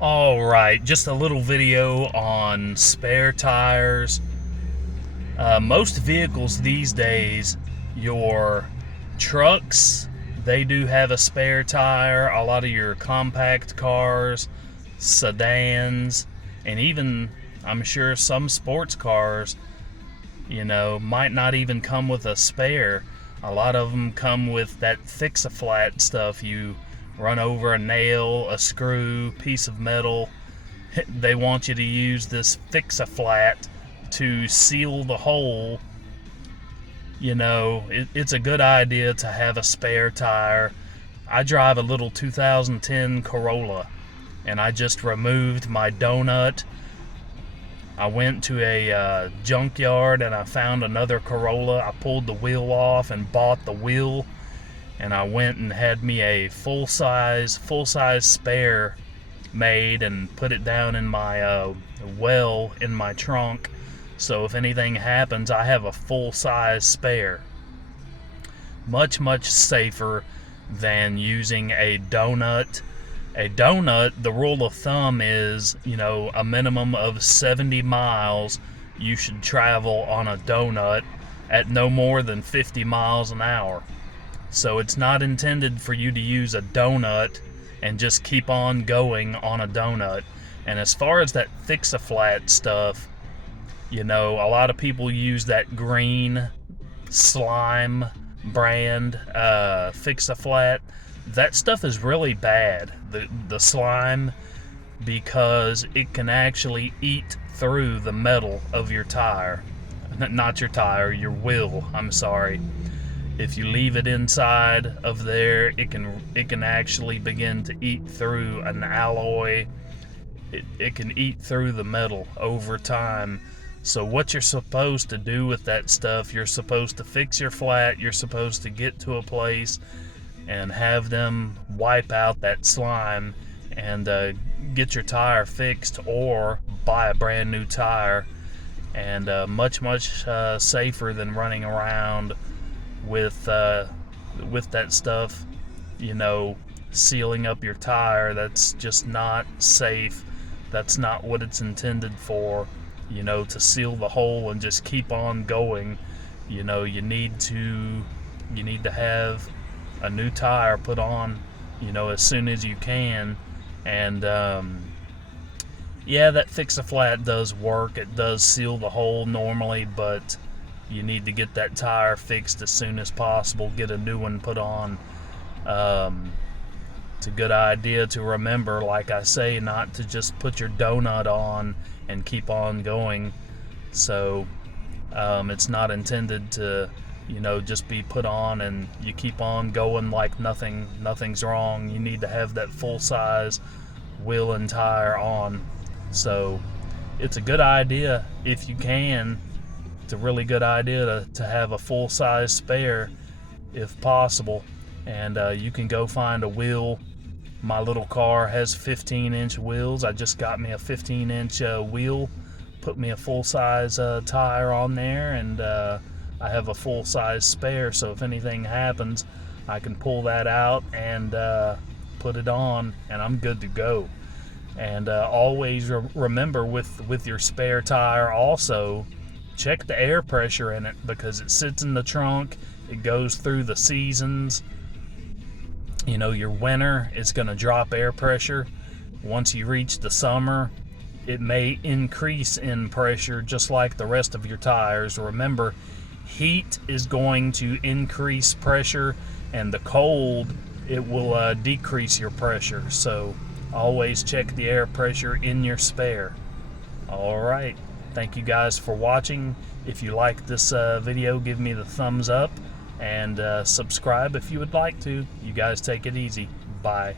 All right, just a little video on spare tires. Most vehicles these days, your trucks, they do have a spare tire. A lot of your compact cars, sedans, and even I'm sure some sports cars, might not even come with a spare. A lot of them come with that fix-a-flat stuff. You run over a nail, a screw, piece of metal. They want you to use this fix-a-flat to seal the hole. It's a good idea to have a spare tire. I drive a little 2010 Corolla, and I just removed my donut. I went to a junkyard and I found another Corolla. I pulled the wheel off and bought the wheel, and I went and had me a full-size spare made and put it down in my well in my trunk. So if anything happens, I have a full-size spare. Much safer than using a donut. A donut, the rule of thumb is, a minimum of 70 miles you should travel on a donut at no more than 50 miles an hour. So it's not intended for you to use a donut and just keep on going on a donut. And as far as that fix-a-flat stuff, a lot of people use that green slime brand fix-a-flat. That stuff is really bad, the slime, because it can actually eat through the metal of your tire. Not your tire, your wheel, I'm sorry. If you leave it inside of there, it can actually begin to eat through an alloy. It can eat through the metal over time. So what you're supposed to do with that stuff, you're supposed to fix your flat, you're supposed to get to a place and have them wipe out that slime and get your tire fixed, or buy a brand new tire. And much safer than running around with that stuff, sealing up your tire. That's just not safe. That's not what it's intended for, to seal the hole and just keep on going. You need to have a new tire put on, as soon as you can. And yeah, that fix-a-flat does work. It does seal the hole normally, but you need to get that tire fixed as soon as possible. Get a new one put on. It's a good idea to remember, like I say, not to just put your donut on and keep on going. So it's not intended to just be put on and you keep on going like nothing's wrong. You need to have that full-size wheel and tire on. So it's a good idea if you can. It's a really good idea to have a full-size spare if possible. And you can go find a wheel. My little car has 15-inch wheels. I just got me a 15-inch wheel, put me a full-size tire on there, and I have a full-size spare, so if anything happens, I can pull that out and put it on, and I'm good to go. And always remember with your spare tire also, check the air pressure in it, because it sits in the trunk. It goes through the seasons. Your winter, it's going to drop air pressure. Once you reach the summer, it may increase in pressure just like the rest of your tires. Remember, heat is going to increase pressure, and the cold, it will decrease your pressure. So always check the air pressure in your spare. Alright, thank you guys for watching. If you like this video, give me the thumbs up, and subscribe if you would like to. You guys take it easy. Bye.